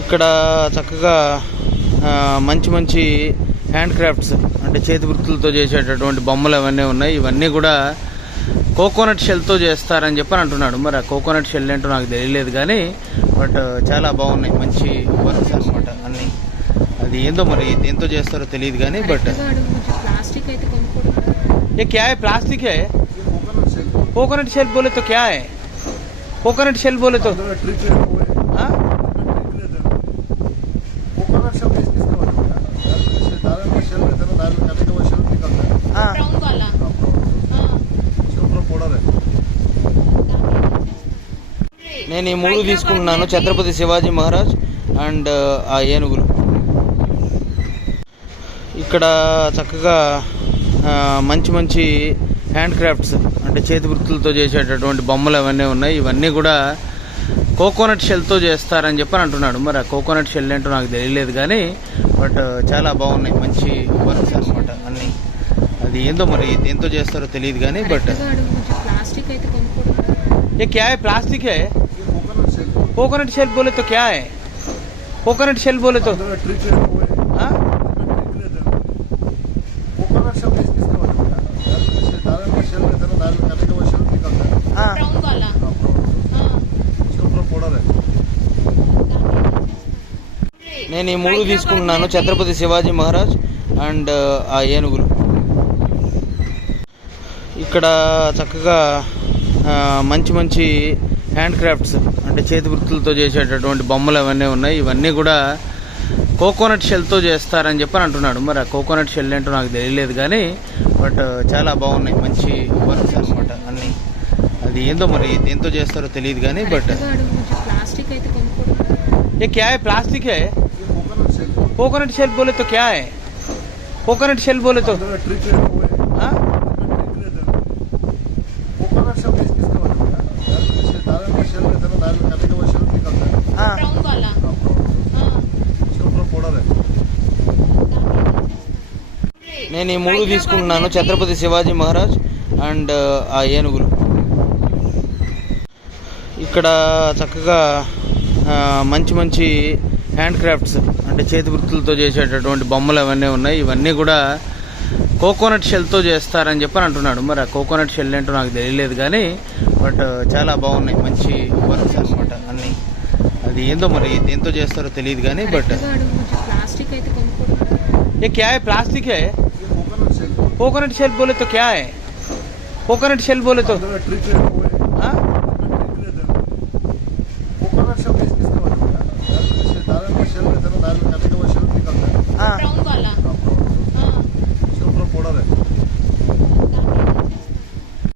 ఇక్కడ చక్కగా ఆ, మంచి మంచి హ్యాండ్ క్రాఫ్ట్స్ అంటే చేతి వృత్తులతో చేసేటటువంటి బొమ్మలు అవన్నీ ఉన్నాయి ఇవన్నీ కూడా కోకోనట్ షెల్తో చేస్తారని చెప్పని అంటున్నాడు మరి ఆ కోకోనట్ షెల్ ఏంటో నాకు తెలియలేదు కానీ బట్ చాలా బాగున్నాయి మంచి వర్క్స్ అనమాట అన్నీ అది ఏందో మరి దేంతో చేస్తారో తెలియదు కానీ బట్ కరెక్ట్గా అడుగు కొంచెం ప్లాస్టిక్ అయితే కొనుక్కోవడం ये क्या है प्लास्टिक है कोकोनट शेल बोले तो क्या है कोकोनट शेल बोले तो నేను ఈ మూడు తీసుకుంటున్నాను. ఛత్రపతి శివాజీ మహారాజ్ అండ్ ఆ ఏనుగులు. ఇక్కడ చక్కగా మంచి మంచి హ్యాండ్ క్రాఫ్ట్స్ అంటే చేతి వృత్తులతో చేసేటటువంటి బొమ్మలు అవన్నీ ఉన్నాయి. ఇవన్నీ కూడా కోకోనట్ షెల్తో చేస్తారని చెప్పని అంటున్నాడు. మరి ఆ కోకోనట్ షెల్ ఏంటో నాకు తెలియలేదు కానీ బట్ చాలా బాగున్నాయి. మంచి వర్క్స్ అనమాట అన్నీ. అది ఏందో మరి దేంతో చేస్తారో తెలియదు కానీ బట్ అడుగు. కొంచెం ప్లాస్టిక్? कोकोनट शेल बोले तो क्या है कोकोनट शेल बोले तो हाँ? हाँ బ్రౌన్ వాలా నేను ఈ మూడు తీసుకుంటున్నాను ఛత్రపతి శివాజీ మహారాజ్ అండ్ ఆ ఏనుగులు ఇక్కడ చక్కగా ఆ, మంచి మంచి హ్యాండ్ క్రాఫ్ట్స్ అంటే చేతి వృత్తులతో చేసేటటువంటి బొమ్మలు అవన్నీ ఉన్నాయి. ఇవన్నీ కూడా కోకోనట్ షెల్తో చేస్తారని చెప్పని అంటున్నాడు. మరి ఆ కోకోనట్ షెల్ ఏంటో నాకు తెలియలేదు కానీ బట్ చాలా బాగున్నాయి. మంచి వర్క్స్ అనమాట అన్నీ. అది ఏందో మరి దేంతో చేస్తారో తెలియదు కానీ బట్ ఏ క్యా ప్లాస్టిక్? కోకోనట్ షెల్ బోలే తో క్యా కోకోనట్ షెల్ బోలేతో क्या है कोकोनट शेल बोले तो हाँ? हाँ బ్రౌన్ వాలా నేను ఈ మూడు తీసుకుంటున్నాను ఛత్రపతి శివాజీ మహారాజ్ అండ్ ఆ ఏనుగులు ఇక్కడ చక్కగా ఆ, మంచి మంచి హ్యాండ్ క్రాఫ్ట్స్ అంటే చేతి వృత్తులతో చేసేటటువంటి బొమ్మలు అవన్నీ ఉన్నాయి ఇవన్నీ కూడా కోకోనట్ షెల్తో చేస్తారని చెప్పని అంటున్నాడు మరి ఆ కోకోనట్ షెల్ ఏంటో నాకు తెలియలేదు కానీ బట్ చాలా బాగున్నాయి. మంచి వర్క్స్ అనమాట అన్నీ. అది ఏందో మరి ఎంతో చేస్తారో తెలియదు కానీ బట్ ఏ క్యా ప్లాస్టిక్ కోకోనట్ షెల్ బోలేతో క్యా కోకోనట్ షెల్ బోలేతో